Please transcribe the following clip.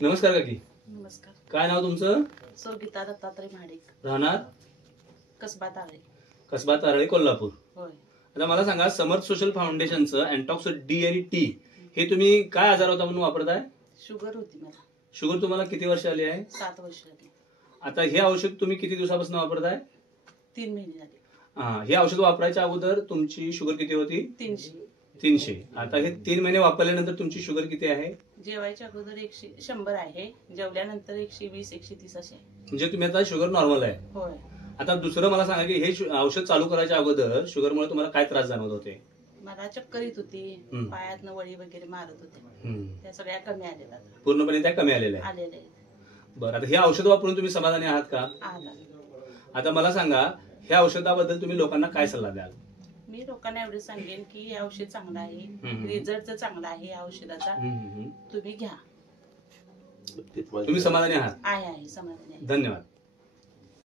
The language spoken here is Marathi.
नमस्कार काकी. नमस्कार. काय नाव तुमचं? गीता दत्तात्रय महाडिक, राहणार कसबा तारळे. कसबा तारळे, कोल्हापूर. होय. आता मला सांगा, समर्थ सोशल फाउंडेशनचं अँटॉक्स डी आणि टी हे तुम्ही काय आजार होता म्हणून वापरताय? शुगर होती मला. शुगर तुम्हाला किती वर्ष आली आहे? 7 वर्ष झाली. आता हे औषध तुम्ही किती दिवसापासून वापरताय? 3 महिने झाले. हे औषध वापरायच्या अगोदर तुमची शुगर किती होती? 300. आता हे 3 महिने वापरल्यानंतर तुमची शुगर किती आहे? जेवायच्या अगोदर 100 आहे, जेवल्यानंतर 120-130 असे आहे. म्हणजे तुम्ही आता शुगर नॉर्मल आहे. होय. आता दुसरं मला सांगा की हे औषध चालू करायच्या अगोदर शुगरमुळे तुम्हाला काय त्रास जाणवत होते? मला चक्कर येत होती, पायातनं वळी वगैरे मारत होते, त्या सगळ्या कमी आलेल्या. पूर्णपणे त्या कमी आलेल्या आहेत. बरं, आता हे औषध वापरून तुम्ही समाधानी आहात का? आता मला सांगा, ह्या औषधाबद्दल तुम्ही लोकांना काय सल्ला द्याल? मी लोकांना एवढे सांगेन की हे औषध चांगलं आहे, रिझल्ट चांगला आहे या औषधाचा, तुम्ही घ्या. तुम्ही समाधानी आहात? आहे समाधानी आहे. धन्यवाद.